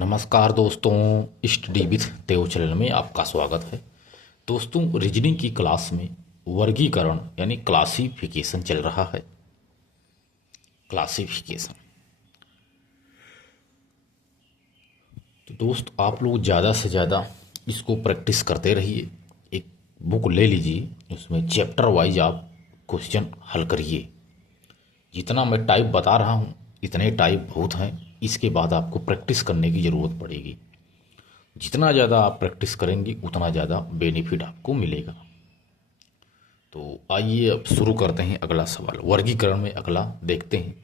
नमस्कार दोस्तों, study with Dev channel में आपका स्वागत है। दोस्तों, रीजनिंग की क्लास में वर्गीकरण यानी क्लासिफिकेशन चल रहा है। क्लासिफिकेशन तो दोस्त आप लोग ज़्यादा से ज़्यादा इसको प्रैक्टिस करते रहिए। एक बुक ले लीजिए, उसमें चैप्टर वाइज आप क्वेश्चन हल करिए। जितना मैं टाइप बता रहा हूँ इतने टाइप बहुत हैं, इसके बाद आपको प्रैक्टिस करने की ज़रूरत पड़ेगी। जितना ज़्यादा आप प्रैक्टिस करेंगे उतना ज़्यादा बेनिफिट आपको मिलेगा। तो आइए अब शुरू करते हैं। अगला सवाल वर्गीकरण में अगला देखते हैं।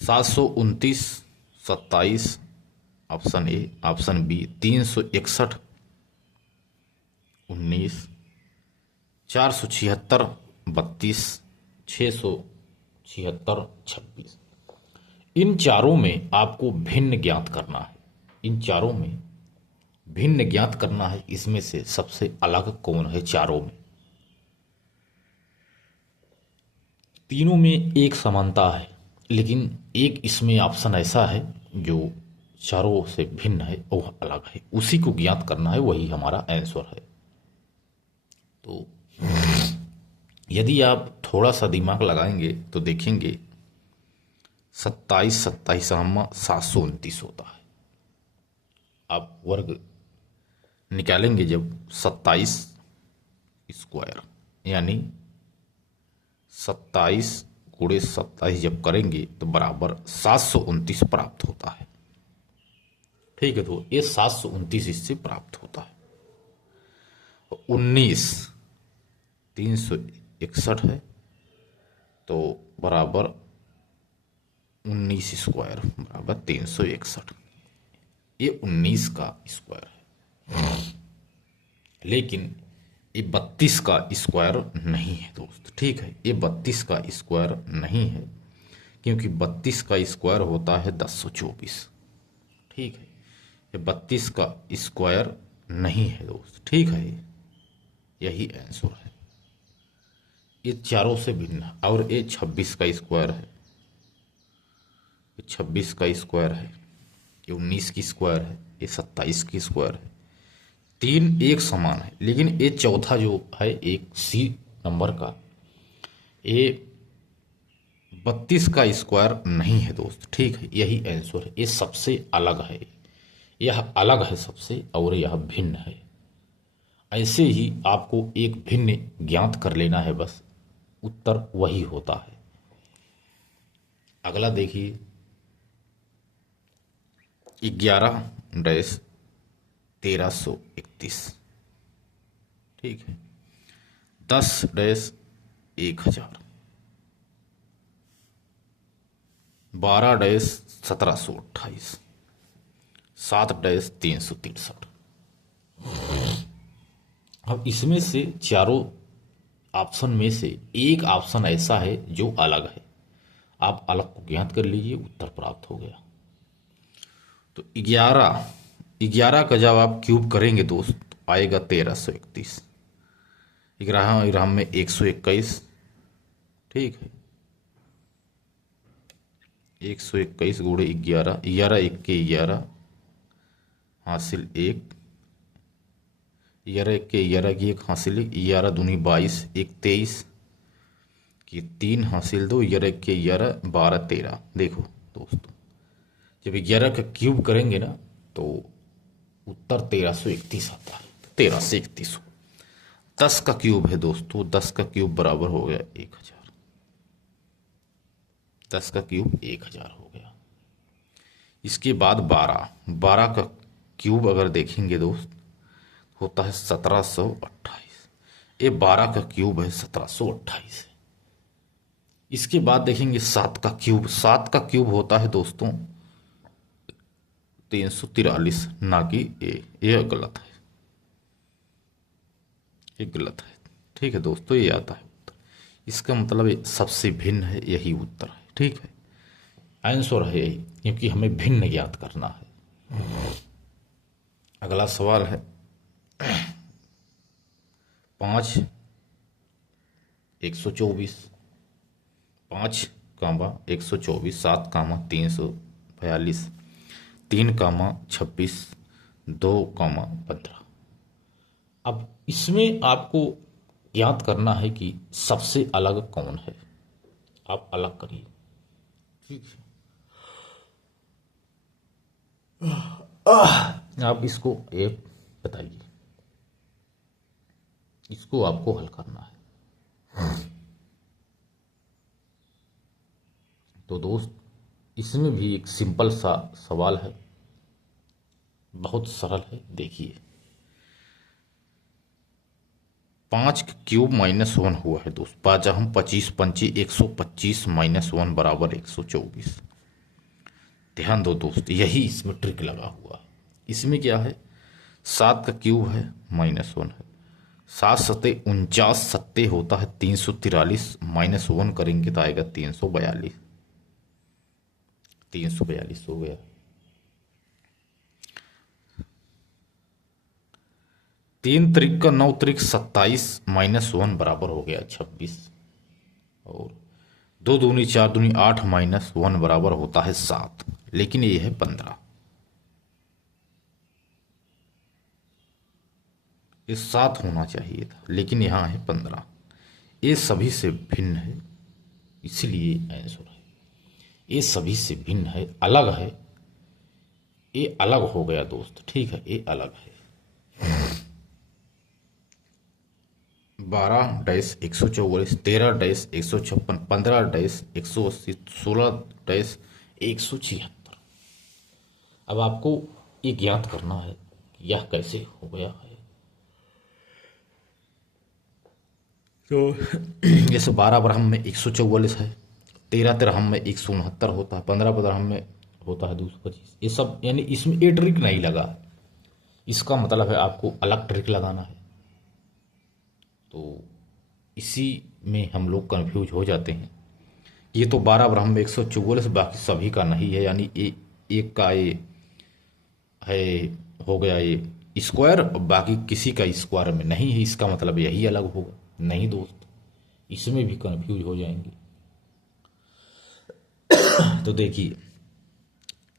729, 27 ऑप्शन ए, ऑप्शन बी 361, 19, 476, 32, 676, 26। इन चारों में आपको भिन्न ज्ञात करना है। इन चारों में भिन्न ज्ञात करना है। इसमें से सबसे अलग कौन है चारों में? तीनों में एक समानता है, लेकिन एक इसमें ऑप्शन ऐसा है जो चारों से भिन्न है, वह अलग है। उसी को ज्ञात करना है, वही हमारा आंसर है। तो यदि आप थोड़ा सा दिमाग लगाएंगे तो देखेंगे 27 27 729 होता है। आप वर्ग निकालेंगे जब 27 स्क्वायर यानी 27 गुणे 27 जब करेंगे तो बराबर 729 प्राप्त होता है। ठीक है, तो ये 729 इससे प्राप्त होता है। 19 361 है तो बराबर 19 स्क्वायर बराबर 361। ये 19 का स्क्वायर है, लेकिन ये 32 का स्क्वायर नहीं है दोस्त। ठीक है, ये 32 का स्क्वायर नहीं है, क्योंकि 32 का स्क्वायर होता है 1024। ठीक है, ये 32 का स्क्वायर नहीं है दोस्त। ठीक है, यही आंसर है। ये चारों से भिन्न है। और ये 26 का स्क्वायर है, ये 26 का स्क्वायर है, ये 19 की स्क्वायर है, ये 27 की स्क्वायर है। तीन एक समान है, लेकिन ये चौथा जो है एक सी नंबर का, ये 32 का स्क्वायर नहीं है दोस्त। ठीक है, यही आंसर है। ये सबसे अलग है, यह अलग है सबसे, और यह भिन्न है। ऐसे ही आपको एक भिन्न ज्ञात कर लेना है, बस उत्तर वही होता है। अगला देखिए 11-1331। ठीक है, 10-1000, 12-1728, 7-363। अब इसमें से चारों ऑप्शन में से एक ऑप्शन ऐसा है जो अलग है। आप अलग को ज्ञात कर लीजिए, उत्तर प्राप्त हो गया। तो 11 का जब आप क्यूब करेंगे दोस्त तो आएगा 1331। 11 में 121। ठीक है, 121 गुणे 11, 11 1 के 11 हासिल 1, 11 1 के 11 की 1 हासिल 1, 11 दूनी 22, 1 23 की 3 हासिल 2, 11 1 के 11 12 13। देखो दोस्तों, जब 11 का क्यूब करेंगे ना तो उत्तर 1331 आता है। 1331 10 का क्यूब है दोस्तों, 10 का क्यूब बराबर हो गया 1000। 10 का क्यूब 1000 हो गया। इसके बाद 12 का क्यूब अगर देखेंगे दोस्त होता है 1728। ये 12 का क्यूब है 1728। इसके बाद देखेंगे 7 का क्यूब। 7 का क्यूब होता है दोस्तों 343, ना कि ये गलत है, ये गलत है। ठीक है दोस्तों, ये आता है उत्तर। इसका मतलब ये सबसे भिन्न है, यही उत्तर है। ठीक है, आंसर है यही, क्योंकि हमें भिन्न ज्ञात करना है। अगला सवाल है 5-124, 5, 124, 7, 342, 3,26 2,15। अब इसमें आपको ज्ञात करना है कि सबसे अलग कौन है। आप अलग करिए, ठीक है। आप इसको एक बताइए, इसको आपको हल करना है। तो दोस्त, इसमें भी एक सिंपल सा सवाल है, बहुत सरल है। देखिए, 5³ हुआ है दोस्त। 5 हम 25 पंची 125 -1 बराबर 124। ध्यान दो दोस्त, यही इसमें ट्रिक लगा हुआ है। इसमें क्या है, 7 का क्यूब है -1 है। 7×7 = 49, 7 होता है 343, -1 करेंगे तो आएगा 342। 342 हो गया। 3×3 = 9, 27 -1 बराबर हो गया 26। और 2×2 = 4, 8 -1 बराबर होता है 7, लेकिन ये है 15। ये 7 होना चाहिए था, लेकिन यहाँ है 15। ये सभी से भिन्न है, इसलिए आंसर है। ये सभी से भिन्न है, अलग है। ये अलग हो गया दोस्त, ठीक है, ये अलग है। 12-144, 13-156, 15-180, 16-176। अब आपको ये ज्ञात करना है कि यह कैसे हो गया है। तो जैसे 12 ब्रह्म में 144 है, 13 में 169 होता है, 15 ब्रह्म में होता है 225। ये सब यानी इसमें ये ट्रिक नहीं लगा। इसका मतलब है आपको अलग ट्रिक लगाना है। तो इसी में हम लोग कंफ्यूज हो जाते हैं। ये तो 12 ब्रह्म में 144, बाकी सभी का नहीं है, यानी एक का ये है, हो गया ये स्क्वायर, और बाकी किसी का स्क्वायर में नहीं है। इसका मतलब यही अलग होगा। नहीं दोस्त, इसमें भी कंफ्यूज हो जाएंगे। तो देखिए,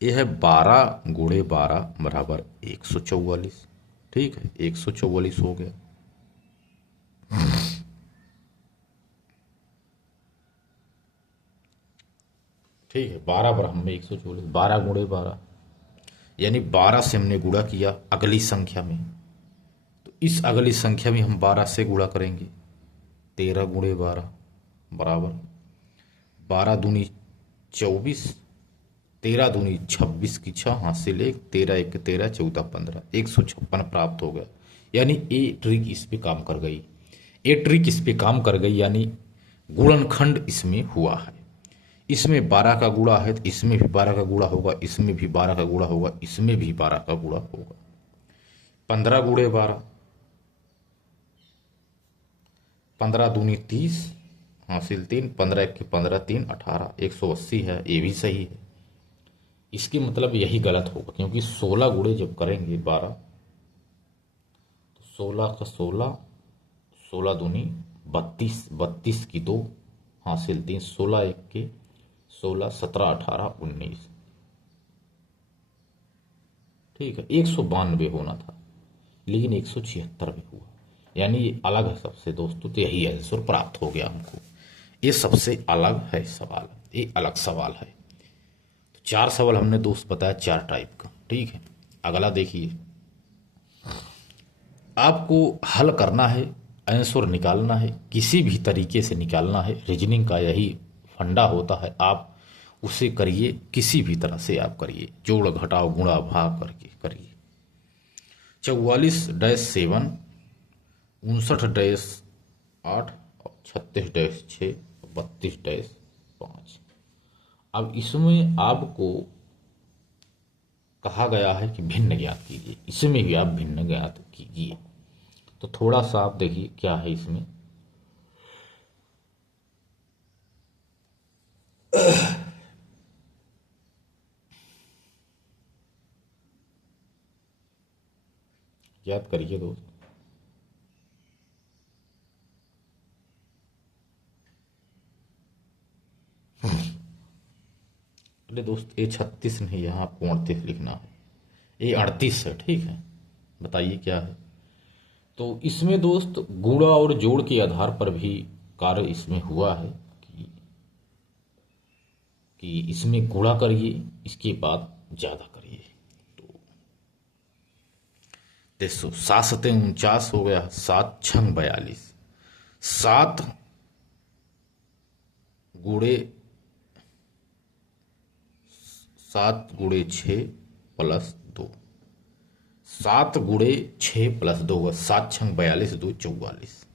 ये है 12×12 बराबर 144। ठीक है, 144 हो गया। ठीक है, 12 ब्रह्म में 144, 12×12 यानी 12 से हमने गुणा किया अगली संख्या में। तो इस अगली संख्या में हम 12 से गुणा करेंगे। 13×12 बराबर 12×2 = 24, 13×2 = 26 की 6 हासिल 1, 13×1 = 13, 14 15, 156 प्राप्त हो गया। यानी ये ट्रिक इस पे काम कर गई। ये ट्रिक इस पे काम कर गई, यानी गुणनखंड इसमें हुआ है। इसमें 12 का गुणा है तो इसमें भी 12 का गुणा होगा, इसमें भी 12 का गुणा होगा, इसमें भी 12 का गुणा होगा। 15×12, 15×2 = 30 हासिल 3, 15×1 = 15, 3 18, 180 है। ये भी सही है। इसके मतलब यही गलत होगा, क्योंकि 16 गुणे जब करेंगे 12, तो 16 का 16, 16×2 = 32, 32 की 2 हासिल 3, 16×1 के 16, 17 18 19। ठीक है, 192 होना था, लेकिन 176 भी हुआ, यानी ये अलग है सबसे दोस्तों। तो यही आंसर प्राप्त हो गया हमको। ये सबसे अलग है सवाल, ये अलग सवाल है। तो 4 सवाल हमने दोस्त बताया, 4 टाइप का। ठीक है, अगला देखिए। आपको हल करना है, आंसर निकालना है, किसी भी तरीके से निकालना है। रीजनिंग का यही फंडा होता है। आप उसे करिए, किसी भी तरह से आप करिए, जोड़ घटाव गुणा भाग करके करिए। 44-7, 59-8, 36-6, 32-5। अब इसमें आपको कहा गया है कि भिन्न ज्ञात कीजिए। इसमें भी आप भिन्न ज्ञात कीजिए। तो थोड़ा सा आप देखिए क्या है इसमें। याद करिए दोस्त। अरे दोस्त, ये 36 नहीं, यहाँ आपको 38 लिखना है। ये 38 है, ठीक है। बताइए क्या है। तो इसमें दोस्त गुणा और जोड़ के आधार पर भी कार्य इसमें हुआ है कि इसमें गुणा करिए, इसके बाद ज़्यादा करिए। तो देखो 7 × 7 = 49 हो गया, 7×6 = 42, 7 गुणे 7 × 6 + 2, 7 × 6 + 2 होगा 7×6 = 42, 2 = 44।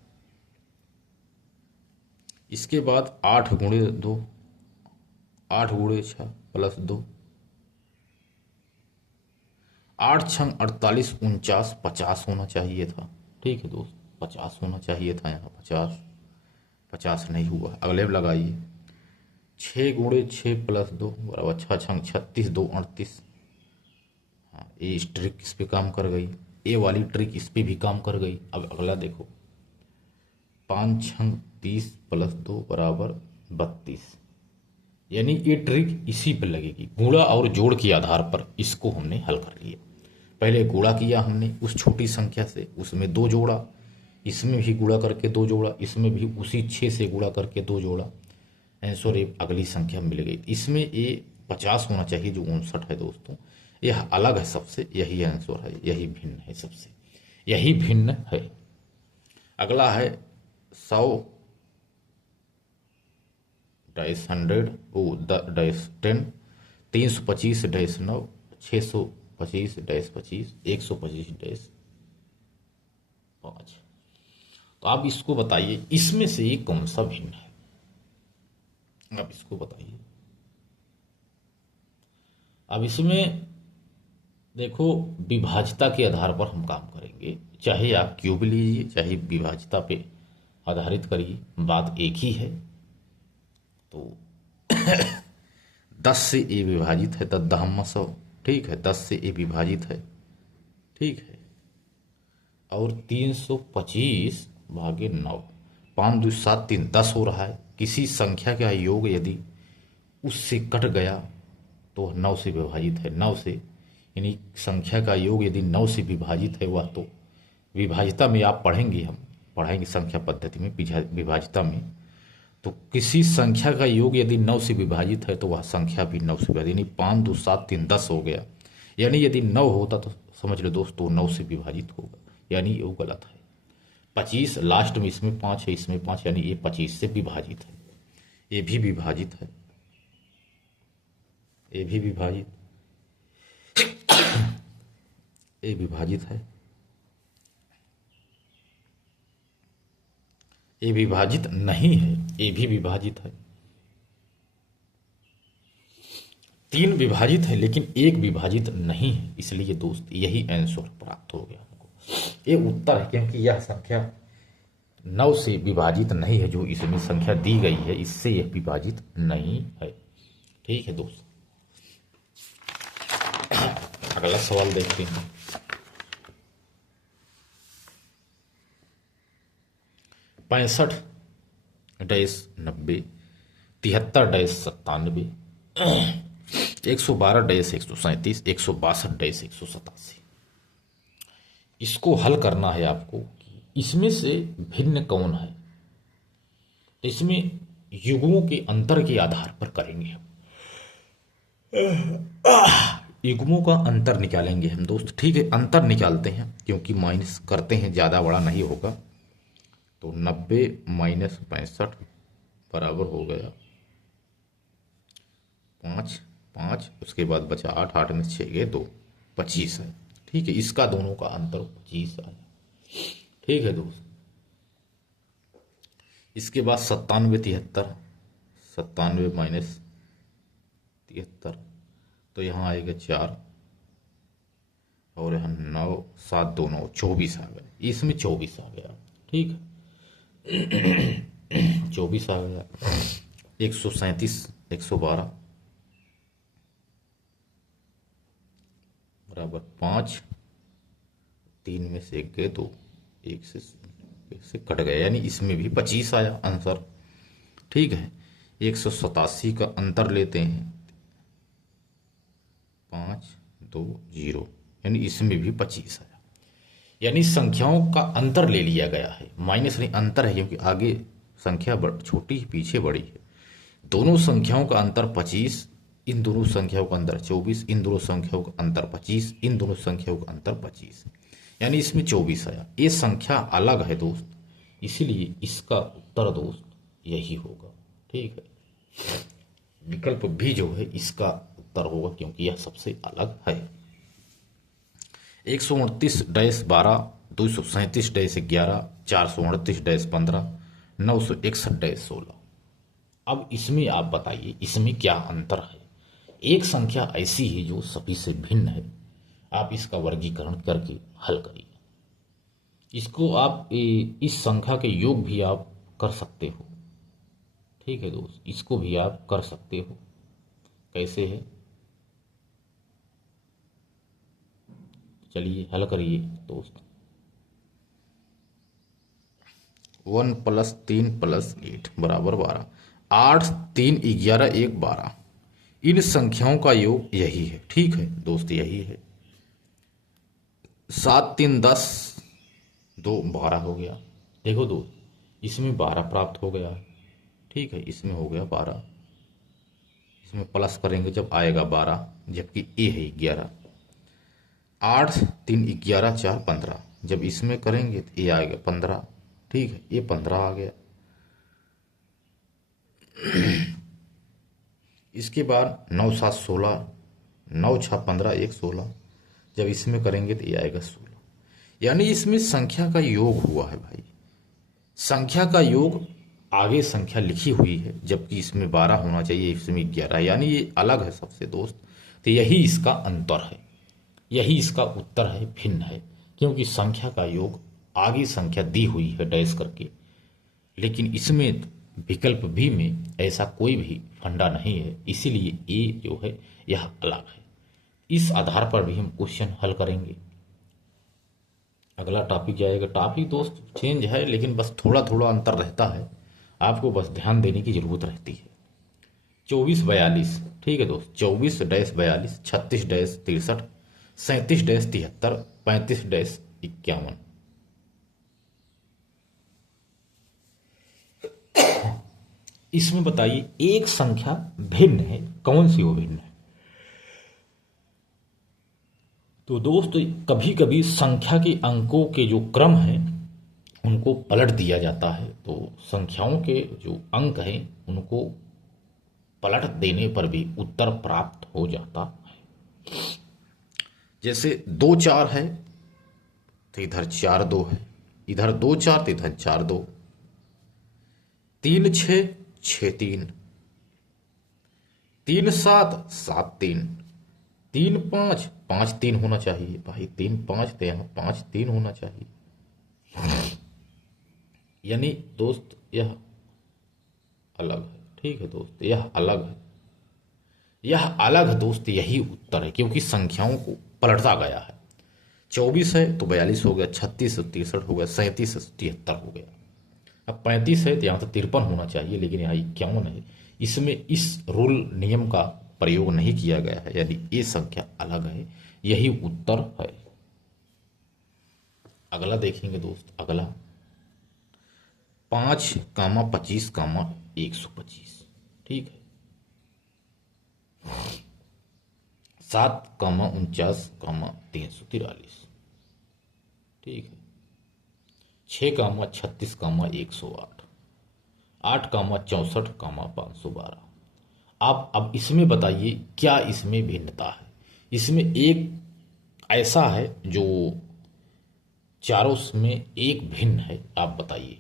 इसके बाद 8 × 2, 8 × 6 + 2, 8×6 = 48, 49 होना चाहिए था, ठीक है दोस्त, 50 होना चाहिए था यहाँ, 50 नहीं हुआ। अगले में लगाइए 6 × 6 + 2 = 6×6 = 36, 2 = 38। हाँ, ये इस ट्रिक इस पे काम कर गई, ये वाली ट्रिक इस पे भी काम कर गई। अब अगला देखो 5×6 = 30 + 2 = 32, यानी ये ट्रिक इसी पर लगेगी, गुणा और जोड़ के आधार पर इसको हमने हल कर लिया। पहले गुणा किया हमने उस छोटी संख्या से, उसमें 2 जोड़ा, इसमें भी गुणा करके 2 जोड़ा, इसमें भी उसी 6 से गुणा करके 2 जोड़ा, आंसर ये अगली संख्या मिल गई। इसमें ये 50 होना चाहिए, जो 59 है दोस्तों, यह अलग है सबसे, यही आंसर है, यही भिन्न है सबसे, यही भिन्न है। अगला है 100 -100 -10, 325 -9, 625 -25, 125 -5। तो आप इसको बताइए, इसमें से ये कौन सा भिन्न है, आप इसको बताइए। अब इसमें देखो विभाज्यता के आधार पर हम काम करेंगे, चाहे आप क्यूब लीजिए, चाहे विभाज्यता पे आधारित करिए, बात एक ही है। तो 10 से ए विभाजित है, 10×100, ठीक है, 10 से ए विभाजित है, ठीक है, और 325/9, 5 2 7 3 10 हो रहा है। किसी संख्या का योग यदि उससे कट गया तो 9 से विभाजित है, 9 से, यानी संख्या का योग यदि 9 से विभाजित है वह तो विभाजिता में आप पढ़ेंगे, हम पढ़ाएंगे संख्या पद्धति में, विभाजिता में, तो किसी संख्या का योग यदि 9 से विभाजित है तो वह संख्या भी 9 से विभाजित, यानी 5 2 7 3 10 हो गया, यानी यदि 9 होता तो समझ लो दोस्तों 9 से विभाजित होगा, यानी ये गलत है। 25 लास्ट में, इसमें 5 है, इसमें 5, यानी ये 25 से विभाजित है, ये भी विभाजित है, ये भी विभाजित, ये विभाजित है, ये विभाजित नहीं है, ये भी विभाजित है। 3 विभाजित है लेकिन 1 विभाजित नहीं है, इसलिए दोस्त यही आंसर प्राप्त हो गया हमको, ये उत्तर है, क्योंकि यह संख्या 9 से विभाजित नहीं है, जो इसमें संख्या दी गई है इससे यह विभाजित नहीं है, ठीक है दोस्त। अगला सवाल देखते हैं। 65-90, 73-97, 112-137, 162-187। इसको हल करना है आपको कि इसमें से भिन्न कौन है। इसमें युग्मों के अंतर के आधार पर करेंगे हम, युग्मों का अंतर निकालेंगे हम दोस्त, ठीक है। अंतर निकालते हैं क्योंकि माइनस करते हैं, ज़्यादा बड़ा नहीं होगा। तो 90 - 65 बराबर हो गया 5, 5, उसके बाद बचा 8, 8 में 6 गए 2, 25 है, ठीक है। इसका दोनों का अंतर 25 आया, ठीक है दोस्त। इसके बाद 97-73, 97 - 73, तो यहाँ आएगा 4, और यहाँ 9 7 2 9 24 आ गया, इसमें 24 आ गया, ठीक है। 24 आ गया। 137 112 बराबर 5, 3 में से 1 गए 2, 1 से कट गया, यानी इसमें भी 25 आया आंसर, ठीक है। 187 का अंतर लेते हैं, 5 2 0, यानी इसमें भी 25 आया। यानी संख्याओं का अंतर ले लिया गया है, माइनस नहीं अंतर है, क्योंकि आगे संख्या छोटी है पीछे बड़ी है। दोनों संख्याओं का अंतर 25, इन दोनों संख्याओं का अंतर 24, इन दोनों संख्याओं का अंतर 25, इन दोनों संख्याओं का अंतर 25, यानी इसमें 24 आया। ये संख्या अलग है दोस्त, इसीलिए इसका उत्तर दोस्त यही होगा। ठीक है, विकल्प भी जो है इसका उत्तर होगा, क्योंकि यह सबसे अलग है। 129-12, 237-11, 438-15, 961-16। अब इसमें आप बताइए इसमें क्या अंतर है। एक संख्या ऐसी है जो सभी से भिन्न है, आप इसका वर्गीकरण करके हल करिए। इसको आप इस संख्या के योग भी आप कर सकते हो। ठीक है दोस्त, इसको भी आप कर सकते हो। कैसे है, चलिए हल करिए दोस्त। 1 + 3 + 8 = 12, 8 3 11 1 12। इन संख्याओं का योग यही है। ठीक है दोस्त, यही है। 7 3 10, 2 12 हो गया। देखो दोस्त, इसमें 12 प्राप्त हो गया। ठीक है, इसमें हो गया 12, इसमें प्लस करेंगे जब आएगा 12, जबकि ए है 11। 8 3 11 4 15, जब इसमें करेंगे तो ये आएगा 15। ठीक है, ये 15 आ गया। इसके बाद 9 7 16, 9 6 15 1 16, जब इसमें करेंगे तो ये आएगा 16। यानी इसमें संख्या का योग हुआ है भाई। संख्या का योग आगे संख्या लिखी हुई है, जबकि इसमें 12 होना चाहिए, इसमें 11, यानी ये अलग है सबसे दोस्त। तो यही इसका अंतर है, यही इसका उत्तर है, भिन्न है। क्योंकि संख्या का योग आगे संख्या दी हुई है डैश करके, लेकिन इसमें विकल्प भी में ऐसा कोई भी फंडा नहीं है, इसीलिए ए जो है यह अलग है। इस आधार पर भी हम क्वेश्चन हल करेंगे। अगला टॉपिक जाएगा। टॉपिक दोस्त चेंज है, लेकिन बस थोड़ा थोड़ा अंतर रहता है, आपको बस ध्यान देने की जरूरत रहती है। 24-42, ठीक है दोस्त, 24-42, 36-63, 37-73, 35-51। इसमें बताइए एक संख्या भिन्न है, कौन सी वो भिन्न है। तो दोस्त कभी कभी संख्या के अंकों के जो क्रम है उनको पलट दिया जाता है, तो संख्याओं के जो अंक हैं उनको पलट देने पर भी उत्तर प्राप्त हो जाता है। जैसे 2 4 है तो इधर 4 2 है, इधर 2 4 तो इधर 4 2, 3 6 6 3, 3 7 7 3, 3 5 5 3 होना चाहिए भाई, 3 5 तो यहाँ 5 3 होना चाहिए। यानी दोस्त यह अलग है। ठीक है दोस्त, यह अलग है, यह अलग है दोस्त, यही उत्तर है, क्योंकि संख्याओं को पलटा गया है। 24 है तो 42 हो गया, 36 से 63 हो गया, 37 से 73 हो गया। अब 35 है तो यहाँ तो 53 होना चाहिए, लेकिन यहाँ 51 है। इसमें इस रूल नियम का प्रयोग नहीं किया गया है, यानी ये संख्या अलग है, यही उत्तर है। अगला देखेंगे दोस्त। अगला 5, 25, 125, ठीक है। 7, 49, 343, ठीक है। 6, 36, 108, 8, 64, 512। आप अब इसमें बताइए क्या इसमें भिन्नता है। इसमें एक ऐसा है जो चारों में एक भिन्न है, आप बताइए।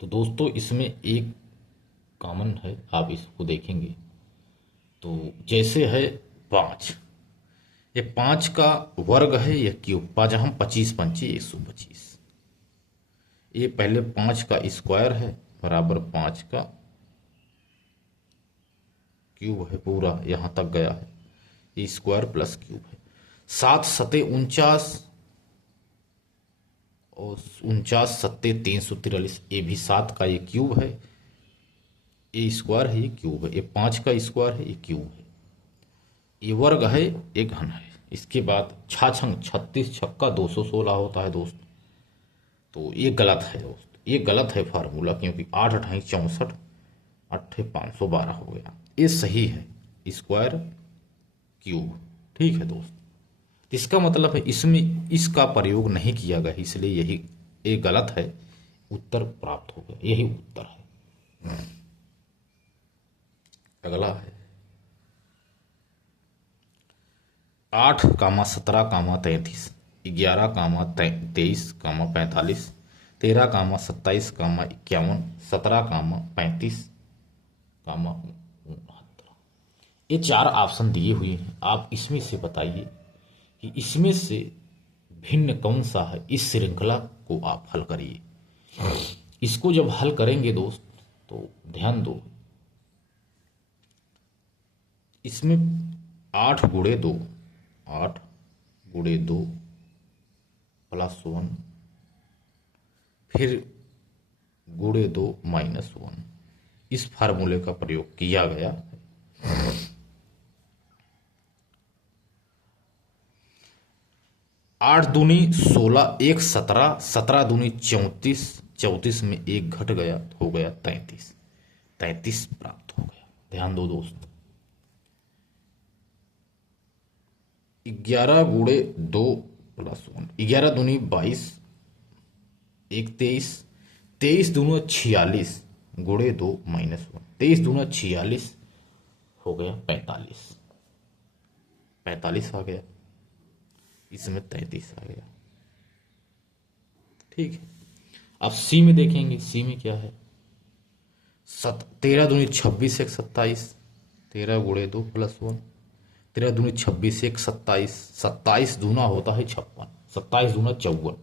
तो दोस्तों इसमें एक कॉमन है, आप इसको देखेंगे तो जैसे है 5, ये 5 का वर्ग है, यह क्यूब, 5 हम 25 पंचे 125। ये पहले 5 का स्क्वायर है बराबर 5 का क्यूब है, पूरा यहां तक गया है, ये स्क्वायर प्लस क्यूब है। 7 7 49 और 49 7 343, ये भी 7 का ये क्यूब है, ये स्क्वायर है, ये क्यूब है, ये 5 का स्क्वायर है, ये क्यूब है। ये वर्ग है, ये घन है। इसके बाद छाछंग 36 छक्का 216 होता है दोस्त। तो ये गलत है दोस्त, ये गलत है फार्मूला, क्योंकि 8 अठाई 64 अट्ठे 512 हो गया। ये सही है स्क्वायर क्यूब। ठीक है दोस्त, इसका मतलब है इसमें इसका प्रयोग नहीं किया गया, इसलिए यही ये गलत है। उत्तर प्राप्त हो गया, यही उत्तर है। अगला है 8 कामा 17 कामा 33, 11 कामा 23 कामा 45, 13 कामा 27 कामा 51, 17 कामा 35 कामा 69। ये 4 ऑप्शन दिए हुए हैं। आप इसमें से बताइए कि इसमें से भिन्न कौन सा है। इस श्रृंखला को आप हल करिए। इसको जब हल करेंगे दोस्त तो ध्यान दो, इसमें 8 गुणे 2, 8 गुणे 2 प्लस 1, फिर गुणे 2 माइनस 1, इस फार्मूले का प्रयोग किया गया। 8 दूनी 16, 1 17, 17 दूनी 34, 34 में 1 घट गया, हो गया 33, 33 प्राप्त हो गया। ध्यान दो दोस्त, 11 गुणे 2 प्लस 1, 11 दूनी 22, 1 23, 23 दूना 46 गुणे 2 माइनस 1, 23 दूना 46 हो गया 45, 45 आ गया, इसमें 33 आ गया। ठीक है, अब सी में देखेंगे, सी में क्या है। 13 दूनी 26, 1 27, 13 गुणे 2 प्लस 1, 13 दूनी 26, 1 27, 27 दूना होता है 56, 27 दूना 54,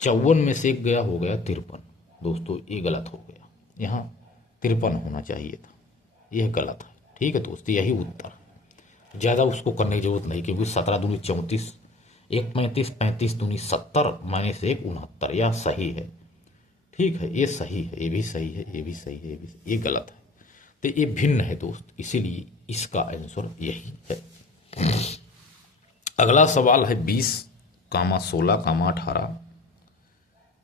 54 में से 1 गया, हो गया 53। दोस्तों ये गलत हो गया, यहाँ 53 होना चाहिए था, यह गलत है। ठीक है दोस्तों, यही उत्तर है। ज़्यादा उसको करने की जरूरत नहीं, क्योंकि 17 दूनी 34, 1 35, 35 दूनी 70 माइनस 1 69, यह सही है। ठीक है, ये सही है, ये भी सही है, ये भी सही है, ये गलत है। तो ये भिन्न है दोस्त, इसीलिए इसका आंसर यही है। अगला सवाल है 20 कामा 16 कामा 18,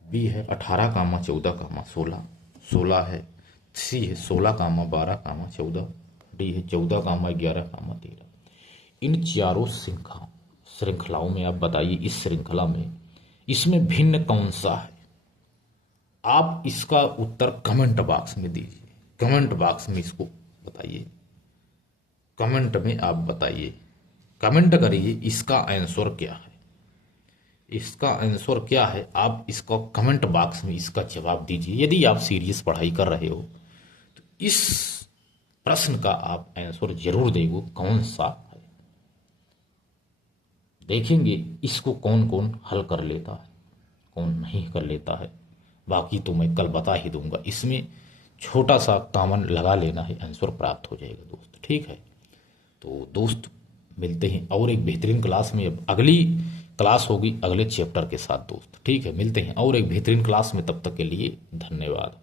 बी है 18 कामा 14 कामा 16, 16 है, सी है 16 कामा 12 कामा 14, डी है 14 कामा 11 कामा 13। इन चारों श्रृंखलाओं में आप बताइए, इस श्रृंखला में इसमें भिन्न कौन सा है। आप इसका उत्तर कमेंट बॉक्स में दीजिए, कमेंट बॉक्स में इसको बताइए, कमेंट में आप बताइए, कमेंट करिए इसका आंसर क्या है, इसका आंसर क्या है। आप इसका कमेंट बॉक्स में इसका जवाब दीजिए। यदि आप सीरियस पढ़ाई कर रहे हो तो इस प्रश्न का आप आंसर जरूर देंगे, कौन सा है। देखेंगे इसको कौन कौन हल कर लेता है, कौन नहीं कर लेता है। बाकी तो मैं कल बता ही दूंगा, इसमें छोटा सा कॉमन लगा लेना है, आंसर प्राप्त हो जाएगा दोस्त। ठीक है, तो दोस्त मिलते हैं और एक बेहतरीन क्लास में। अब अगली क्लास होगी अगले चैप्टर के साथ दोस्त। ठीक है, मिलते हैं और एक बेहतरीन क्लास में, तब तक के लिए धन्यवाद।